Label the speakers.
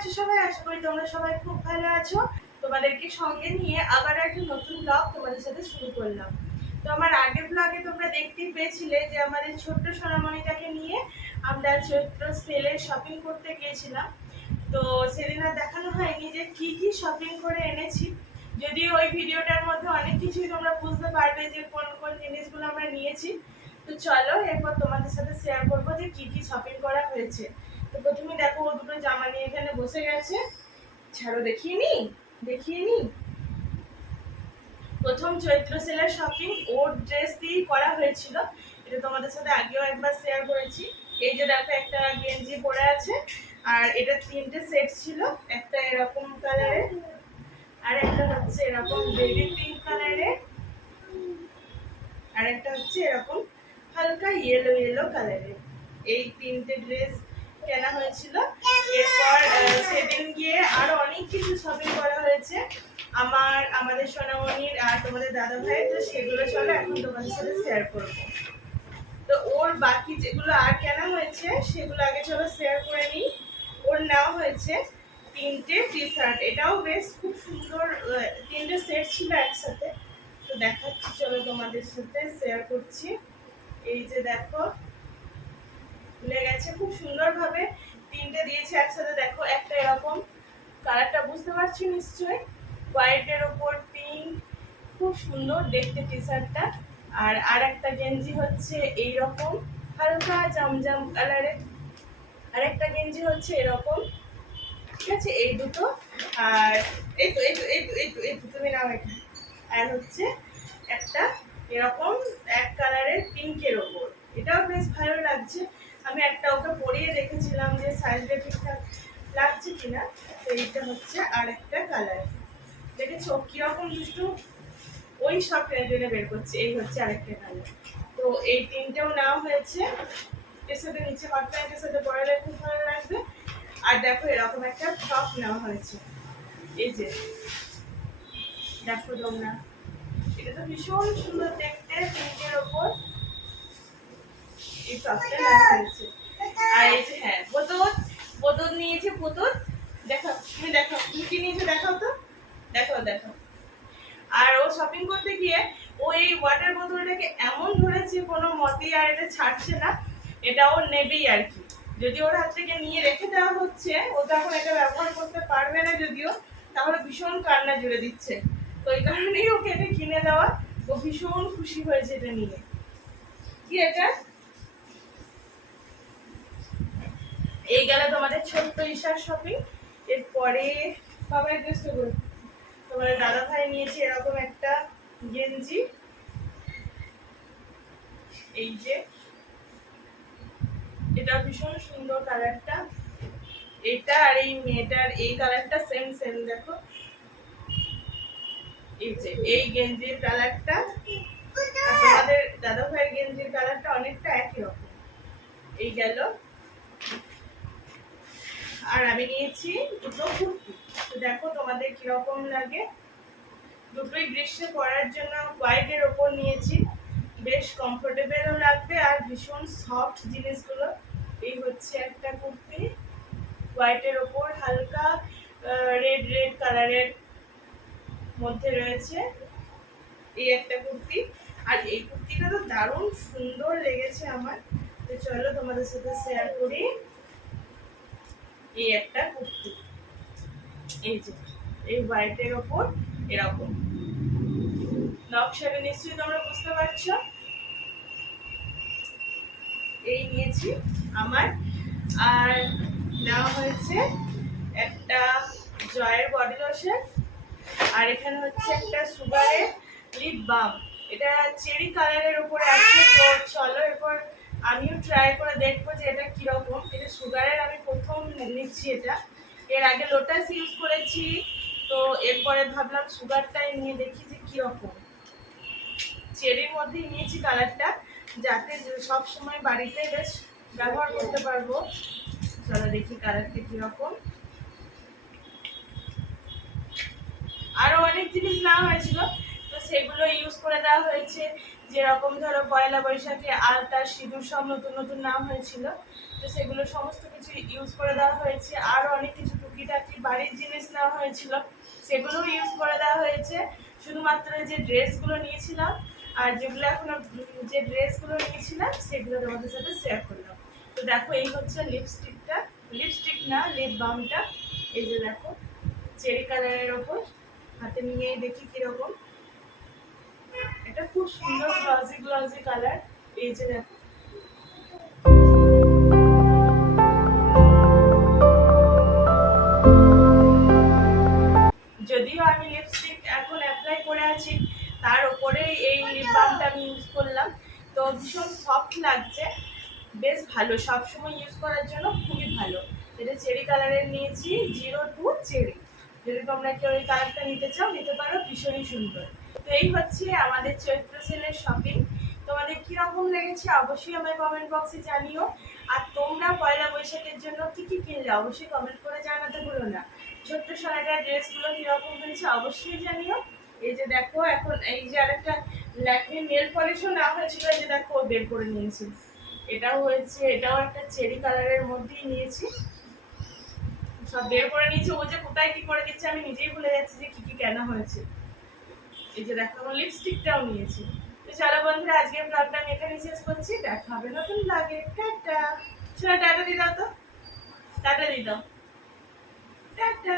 Speaker 1: আছো সবাই? আশা করি তোমরা সবাই খুব ভালো আছো। তোমাদেরকে সঙ্গে নিয়ে আবার একটা নতুন ব্লগ তোমাদের সাথে শুরু করলাম। তো আমার আগের ব্লগে তোমরা দেখতেই পেয়েছিলে যে আমাদের ছোট্ট সোনামণিটাকে নিয়ে আমরা ছোট্ট সেলে শপিং করতে গিয়েছিলাম। তো সেদিন আর দেখানো হয়নি যে কি কি শপিং করে এনেছি। যদি ওই ভিডিওটার মধ্যে অনেক কিছুই তোমরা বুঝতে পারবে যে কোন কোন জিনিসগুলো আমরা নিয়েছি। তো চলো এরপর তোমাদের সাথে শেয়ার করব যে কি কি শপিং করা হয়েছে। তো প্রথমে দেখো ও দুটো জামা নিয়ে এখানে বসে গেছে। ছাড়ো, দেখিয়ে নি দেখিয়ে নি। প্রথম চৈত্র সেলের শপিং ওর ড্রেস দিয়েই করা হয়েছিল। এটা তোমাদের সাথে আগেও একবার শেয়ার করেছি। এই যে দেখো, একটা গেঞ্জি পরে আছে, আর এটা তিনটে সেট ছিল, একটা এরকম কালারের আর একটা হচ্ছে এরকম বেবি পিঙ্ক কালারের আর একটা হচ্ছে এরকম হালকা ইয়েলো ইয়েলো কালারের এই তিনটে ড্রেস কেনা হয়েছিল। এরপর সেদিন গিয়ে আরও অনেক কিছু শপিং করা হয়েছে। আমার আমাদের সোনামণির আর তোমাদের দাদা ভাই তো সেগুলো চলো এখন তোমাদের সাথে শেয়ার করব। তো ওর বাকি যেগুলো আর কেনা হয়েছে সেগুলো আগে চলো শেয়ার করে নিই। ওর নেওয়া হয়েছে তিনটে টি শার্ট এটাও বেশ খুব সুন্দর তিনটে সেট ছিল একসাথে। তো দেখাচ্ছি চলো তোমাদের সাথে শেয়ার করছি। এই যে দেখো খুলে গেছে, খুব সুন্দরভাবে তিনটে দিয়েছে একসাথে, দেখো একটা এরকম। কালারটা বুঝতে পারছি নিশ্চয়ই? হোয়াইটের ওপর পিঙ্ক খুব সুন্দর দেখতে টি শার্টটা আর আর একটা গেঞ্জি হচ্ছে এই রকম হালকা জামজাম কালারের। আর একটা গেঞ্জি হচ্ছে এরকম, ঠিক আছে? এই দুটো। আর এই তো এই তো এই তো এই তো এই তো, তুমি আর হচ্ছে একটা এরকম এক কালারের পিঙ্কের ওপর। এটাও বেশ ভালো লাগছে। আমি একটা ওকে পরিয়ে দেখেছিলাম যে সাইজটা ঠিকঠাক লাগছে কিনা এইটা হচ্ছে আর একটা কালার দেখেছ? কীরকম দুষ্টু? ওই সব টেনে বের করছে, এই হচ্ছে আরেকটা কালার তো এই তিনটেও নেওয়া হয়েছে। এর সাথে নিচে হট প্যান্টের সাথে পরালে খুব ভালো লাগবে। আর দেখো, এরকম একটা টপ নেওয়া হয়েছে। এই যে, দেখো তোমরা। এটা তো ভীষণ সুন্দর দেখতে, তিনটের ওপর। আর ও শপিং করতে গিয়ে ও এই ওয়াটার বোতলটাকে এমন ধরেছে, কোনো মতেই আর এটা ছাড়ছে না। এটা ও নেবেই আর কি। যদি ওর হাত থেকে নিয়ে রেখে দেওয়া হচ্ছে, ও তো এখন এটা ব্যবহার করতে পারবে না যদিও, তাহলে ভীষণ কান্না জুড়ে দিচ্ছে। তো এই কারণেই ওকে এটা কিনে দেওয়া ও ভীষণ খুশি হয়েছে এটা নিয়ে। কি এটা? এই গেল তোমাদের ছোট্ট ঈশার শপিং এরপরে বাবার ড্রেসটা করে তোমার দাদা ভাই নিয়েছে এরকম একটা গেঞ্জি। এই যে। এটা ভীষণ সুন্দর কালারটা এটা আর এই মেয়েটার এই কালারটা সেম সেম দেখো। এই যে, এই গেঞ্জির কালারটা তোমাদের দাদা ভাইয়ের গেঞ্জির কালারটা অনেকটা একই রকম। এই গেল। আর আমি নিয়েছি দুটো কুর্তি। তো দেখো তোমাদের কীরকম লাগে। দুটোই গ্রীষ্মে পরার জন্য হোয়াইটের ওপর নিয়েছি। বেশ কমফোর্টেবলও লাগবে আর ভীষণ সফট জিনিসগুলো। এই হচ্ছে একটা কুর্তি। হোয়াইটের ওপর হালকা রেড রেড কালারের মধ্যে রয়েছে এই একটা কুর্তি। আর এই কুর্তিটা তো দারুণ সুন্দর লেগেছে আমার। তো চলো তোমাদের সাথে শেয়ার করি। এই একটা কুর্তি। এই যে, এই হোয়াইটের ওপর এরকম। নকশাটা নিশ্চয়ই তোমরা বুঝতে এই নিয়েছি আমার। আর নেওয়া হয়েছে একটা জয়ের বডি লোশন। আর এখানে হচ্ছে একটা সুগারের লিপ বাম এটা চেরি কালারের উপরে আছে, তো চলো এরপর আমিও ট্রাই করে দেখব যে এটা কীরকম। এটা সুগারের আমি প্রথম নিচ্ছি এটা। এর আগে লোটাস ইউজ করেছি, তো এরপরে ভাবলাম সুগারটাই নিয়ে দেখি যে কীরকম। চেরির মধ্যেই নিয়েছি কালারটা যাতে সব সময় বাড়িতে বেশ ব্যবহার করতে পারব। চলো দেখি কালারটা কীরকম। আরও অনেক জিনিস নেওয়া হয়েছিল, তো সেগুলো ইউজ করে দেওয়া হয়েছে। যেরকম ধরো পয়লা বৈশাখে আলতা, সিঁদুর সব নতুন নতুন নাম হয়েছিল, তো সেগুলো সমস্ত কিছু ইউজ করে দেওয়া হয়েছে। আরও অনেক কিছু টুকিটাকি টাকি বাড়ির জিনিস নেওয়া হয়েছিল, সেগুলোও ইউজ করে দেওয়া হয়েছে। শুধুমাত্র যে ড্রেসগুলো নিয়েছিলাম আর যেগুলো এখনও, যে ড্রেসগুলো নিয়েছিলাম, সেগুলো তোমাদের সাথে শেয়ার করলাম। তো দেখো, এই হচ্ছে লিপস্টিকটা লিপস্টিক না লিপ বামটা এই যে দেখো চেরি কালারের ওপর। হাতে নিয়ে দেখি কীরকম। সুন্দর গ্লসি গ্লসি কালার এই যে দেখো যদিও আমি লিপস্টিক এখন অ্যাপ্লাই করে আছি, তার উপরেই এই লিপ বামটা আমি ইউজ করলাম। তো ভীষণ সফট লাগছে। বেশ ভালো, সবসময় ইউজ করার জন্য খুবই ভালো। এটা চেরি কালারের নিয়েছি জিরো টু চেরি যদি তোমরা কেউ এই কালারটা নিতে চাও, নিতে পারো ভীষণই সুন্দর। তো এই হচ্ছে আমাদের চৈত্র সেলের শপিং তোমাদের কীরকম লেগেছে অবশ্যই আমার কমেন্ট বক্সে জানিও। আর তোমরা পয়লা বৈশাখের জন্য কি কি কিনলে অবশ্যই কমেন্ট করে জানাতে ভুলো না। ছোট্ট সোনাটার ড্রেসগুলো কীরকম হয়েছে অবশ্যই জানিও। এই যে দেখো, এখন এই যে আরেকটা ল্যাকমি নেল পলিশও না হয়েছিল, এই যে দেখো বের করে নিয়েছি। এটাও হয়েছে, এটাও একটা চেরি কালারের মধ্যেই নিয়েছি। সব বের করে নিয়েছি। ও যে কোথায় কি করে দিচ্ছে আমি নিজেই ভুলে যাচ্ছি যে কি কি কেনা হয়েছে। এই যে দেখো, আমার লিপস্টিকটাও নিয়েছি। তো চলো বন্ধুরা, আজকের ব্লগটা আমি এখানে শেষ করছি। দেখা হবে নতুন লাগে টাটা। চলো টাটা দিয়ে দাও তো। টাটা দিয়ে দাও। টাটা।